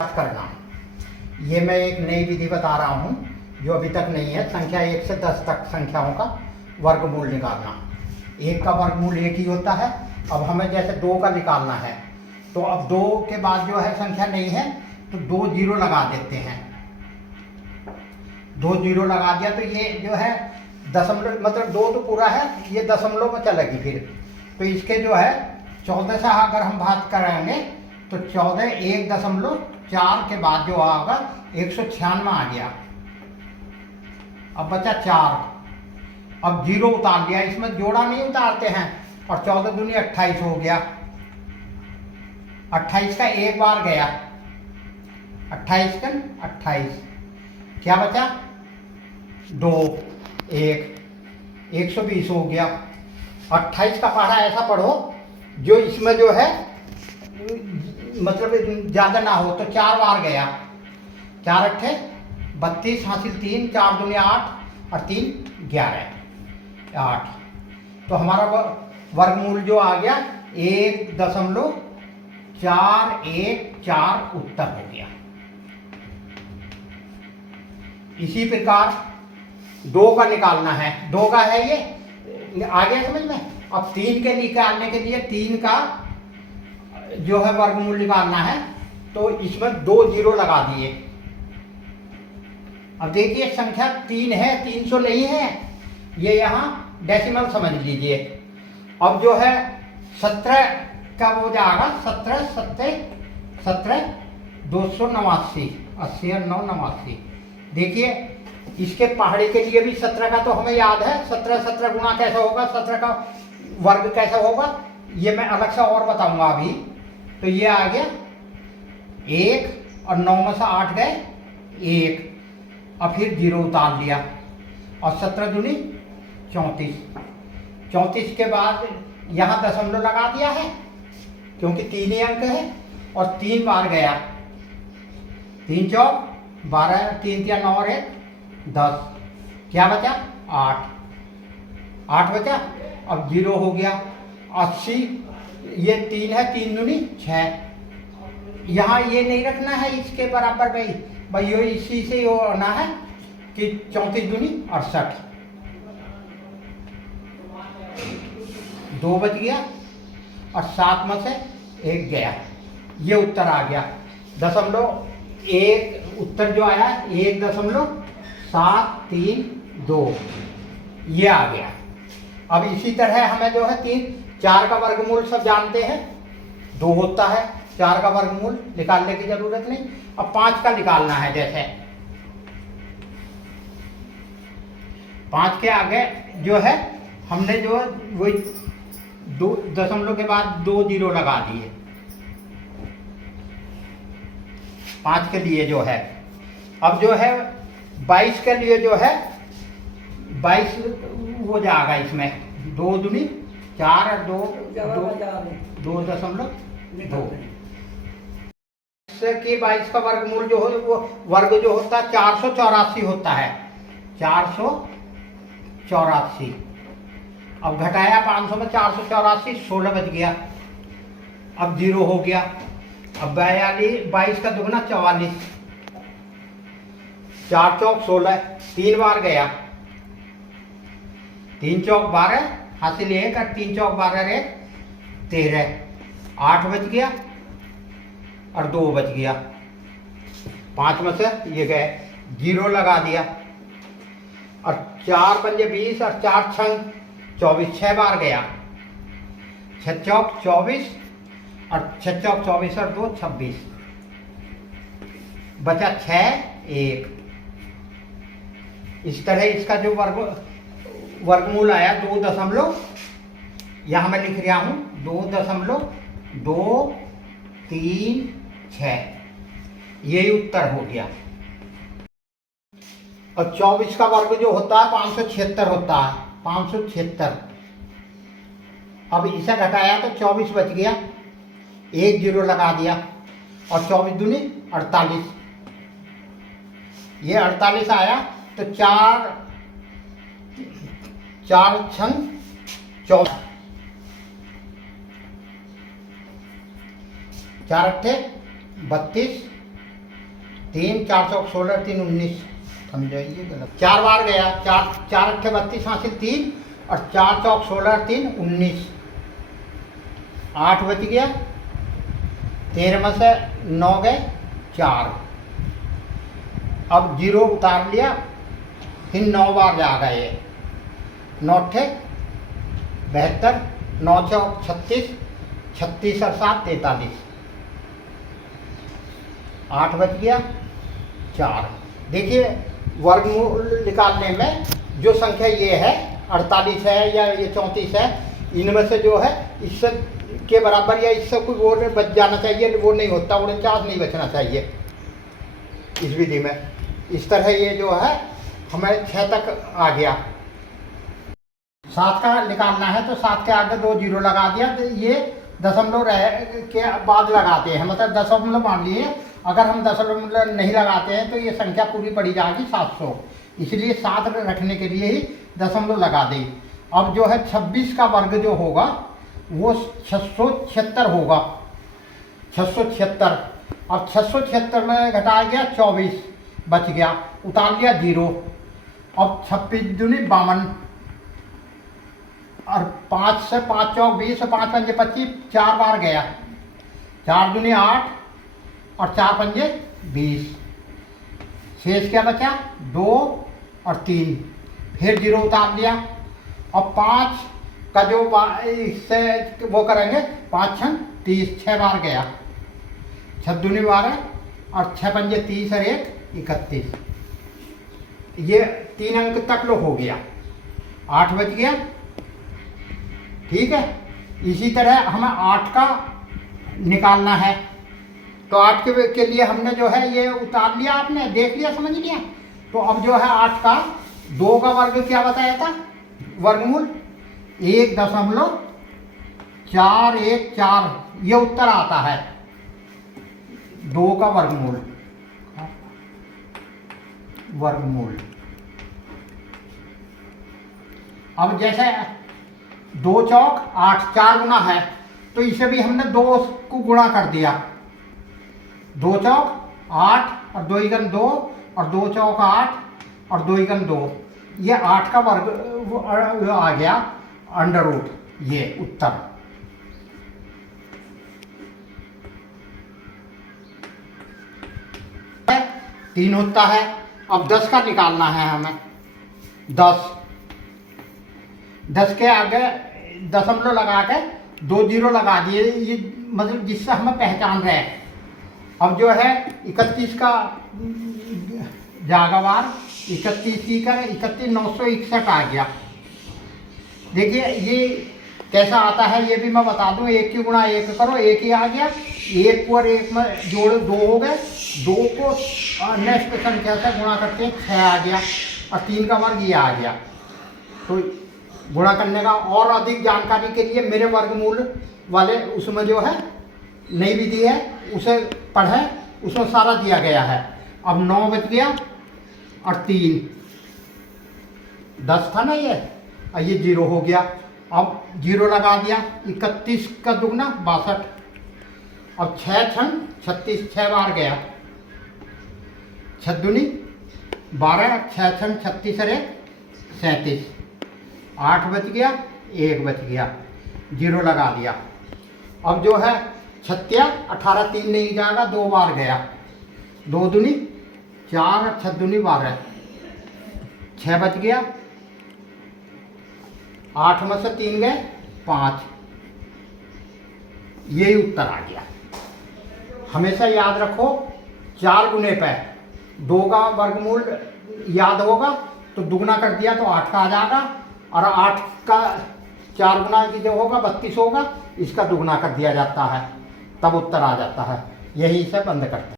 करना। ये मैं एक नई विधि बता रहा हूँ जो अभी तक नहीं है। संख्या 1 से 10 तक संख्याओं का वर्गमूल निकालना। 1 का वर्गमूल 1 ही होता है। अब हमें जैसे 2 का निकालना है तो अब 2 के बाद जो है संख्या नहीं है तो 2 जीरो लगा देते हैं। 2 जीरो लगा दिया तो ये जो है दशमलव, मतलब 2 तो पूरा है, ये दशमलव में चलेगी फिर। तो इसके जो है 14 से अगर हम बात करेंगे तो 14 1.4 के बाद जो आएगा 196 आ गया। अब बचा 4। अब जीरो उतार लिया, इसमें जोड़ा नहीं उतारते हैं, और 14 दूनी 28 हो गया। 28 का एक बार गया, 28 का 28, क्या बचा 2 1 120 हो गया। 28 का पढ़ा ऐसा पढ़ो जो इसमें जो है मतलब ज़्यादा ना हो, तो 4 बार गया। 4 अट्ठे 32 हासिल 3, 4 दूनी 8 और 3 11 8। तो हमारा वर्गमूल जो आ गया 1.414 उत्तर हो गया। इसी प्रकार 2 का निकालना है। 2 का है ये, आ गया समझ में। अब 3 के निकालने के लिए 3 का जो है वर्गमूल निकालना है तो इसमें 2 जीरो लगा दिए। अब देखिए संख्या 3 है, 300 नहीं है, ये यहाँ डेसिमल समझ लीजिए। अब जो है 17 का वो जाएगा 17 289, 80 और 9 89। देखिए इसके पहाड़ी के लिए भी 17 का तो हमें याद है। 17 गुणा कैसे होगा, 17 का वर्ग कैसे होगा, ये मैं अलग से और बताऊंगा अभी। तो ये आ गया 1 और 9 में से 8 गए 1, और फिर जीरो उतार लिया, और 17 दूनी 34। 34 के बाद यहाँ दशमलव लगा दिया है क्योंकि 3 ही अंक है, और 3 बार गया। 3 चौक 12, 3 या 9 और 1 10, क्या बचा 8 बचा। अब जीरो हो गया 80, ये 3 है, 3 दूनी 6। यहाँ ये नहीं रखना है इसके बराबर भाई ये इसी से ये होना है कि 34 दूनी 68। 2 बच गया और 7 में से 1 गया, ये उत्तर आ गया। 1 उत्तर जो आया 1.732 ये आ गया। अब इसी तरह हमें जो है 4 का वर्गमूल सब जानते हैं, 2 होता है। 4 का वर्गमूल निकालने की जरूरत नहीं। अब 5 का निकालना है। जैसे 5 के आगे जो है हमने जो वही 2 दशमलव के बाद 2 जीरो लगा दिए 5 के लिए जो है। अब जो है 22 के लिए जो है 22 वो जाएगा इसमें 2 दूनी 4 और 2.2 कि 22 का वर्गमूल जो हो वो वर्ग जो होता है 484 होता है। 484। अब घटाया 500 में 484, 16 बच गया। अब जीरो हो गया। अब 22 का दुगना 44, 4 चौक 16, 3 बार गया। 3 चौक 12 हासिल 1 और 3 चौक 12 1 13, 8 बच गया और 2 बच गया। 5 में से ये गए, जीरो लगा दिया, और 4 पंजे 20 और 4 छंग 24, 6 बार गया। 6 चौक 24 और 6 चौक 24 और 2 26, बचा 6 1। इस तरह इसका जो वर्गमूल आया 2 यहाँ मैं लिख रहा हूँ 2.236, यही उत्तर हो गया। और 24 का वर्ग जो होता है 576 होता है, 576। अब इसे घटाया तो 24 बच गया, 1 जीरो लगा दिया, और 24 दूनी 48, ये 48 आया। तो 4 छंग 24, 4 अट्ठे 32 3 4 चौक 16 3 19, समझाइए गलत, 4 बार गया, 4 4 अट्ठे 32 हासिल 3 और 4 चौक 16 3 19, 8 बच गया, 13 में से 9 गए 4, अब 0 उतार लिया, फिर 9 बार जा गए, 9 अट्ठे 72, 9 चौक 36, 36 और 7 43, 8 बच गया 4। देखिए वर्गमूल निकालने में जो संख्या ये है 48 है या ये 34 है, इनमें से जो है इससे के बराबर या इससे कोई वो बच जाना चाहिए, वो नहीं होता, 49 नहीं बचना चाहिए इस विधि में। इस तरह ये जो है हमें 6 तक आ गया। 7 का निकालना है तो 7 के आगे 2 0 लगा दिया, तो ये दशमलव रह के बाद लगाते हैं, मतलब दशमलव मान लिए, अगर हम दशमलव नहीं लगाते हैं तो ये संख्या पूरी पड़ी जाएगी 700, इसलिए 7 रखने के लिए ही दशमलव लगा दें। अब जो है 26 का वर्ग जो होगा वो 676 होगा, 676। अब 676 में घटाया गया 24 बच गया, उतार लिया 0। अब 26 दूनी 52 और 5 से 5 चौक 20 और 5 पंजे 25, 4 बार गया, 4 दूनी 8 और 4 पंजे 20, शेष क्या बचा 2 और 3, फिर 0 उतार लिया। अब 5 का जो इससे वो करेंगे 5 6 30, 6 बार गया, 6 दूनी 12 और 6 पंजे 30 और 1 31, ये 3 अंक तक लो हो गया, 8 बच गया। ठीक है, इसी तरह हमें 8 का निकालना है, तो 8 के लिए हमने जो है ये उतार लिया, आपने देख लिया, समझ लिया। तो अब जो है 8 का 2 का वर्ग क्या बताया था, वर्गमूल 1.414, ये उत्तर आता है 2 का वर्गमूल। अब जैसे 2 चौक 8, 4 गुना है, तो इसे भी हमने 2 को गुणा कर दिया, 2 चौक 8 और 2 इगन 2 और 2 चौक 8 और 2 इगन 2, ये 8 का वर्ग आ गया अंडर रूट, ये उत्तर। तीन होता है। अब 10 का निकालना है हमें, 10 के आगे दशमलव लगा के 2 0 लगा दिए, ये मतलब जिससे हमें पहचान रहे। अब जो है 31 का जागावार 31 की कर 31 961 आ गया। देखिए ये कैसा आता है ये भी मैं बता दूं, 1 की गुणा 1 करो, 1 ही आ गया, 1 को और 1 में जोड़ो 2 हो गए, 2 को नेक्स्ट संख्या से गुणा करते 6 आ गया, और 3 का वर्ग ये आ गया। तो गुणा करने का और अधिक जानकारी के लिए मेरे वर्गमूल वाले उसमें जो है नई विधि है उसे पढ़ें, उसमें सारा दिया गया है। अब 9 बच गया और 3, 10 था ना ये, और ये 0 हो गया। अब 0 लगा दिया, 31 का दुगना 62, अब 6 छन 36, 6 बार गया, 6 दूनी 12, 6 छन 36 और 1 37, 8 बच गया, 1 बच गया, 0 लगा दिया। अब जो है 36 18 3 नहीं जाएगा, 2 बार गया, 2 दूनी 4 और 6 दूनी 12, 6 बच गया, 8 में से 3 गए 5, यही उत्तर आ गया। हमेशा याद रखो 4 गुने पे 2 का वर्गमूल याद होगा तो दुगना कर दिया तो 8 का आ जाएगा, और 8 का 4 गुना की जो होगा 32 होगा, इसका दुगना कर दिया जाता है, तब उत्तर आ जाता है। यही से बंद करते हैं।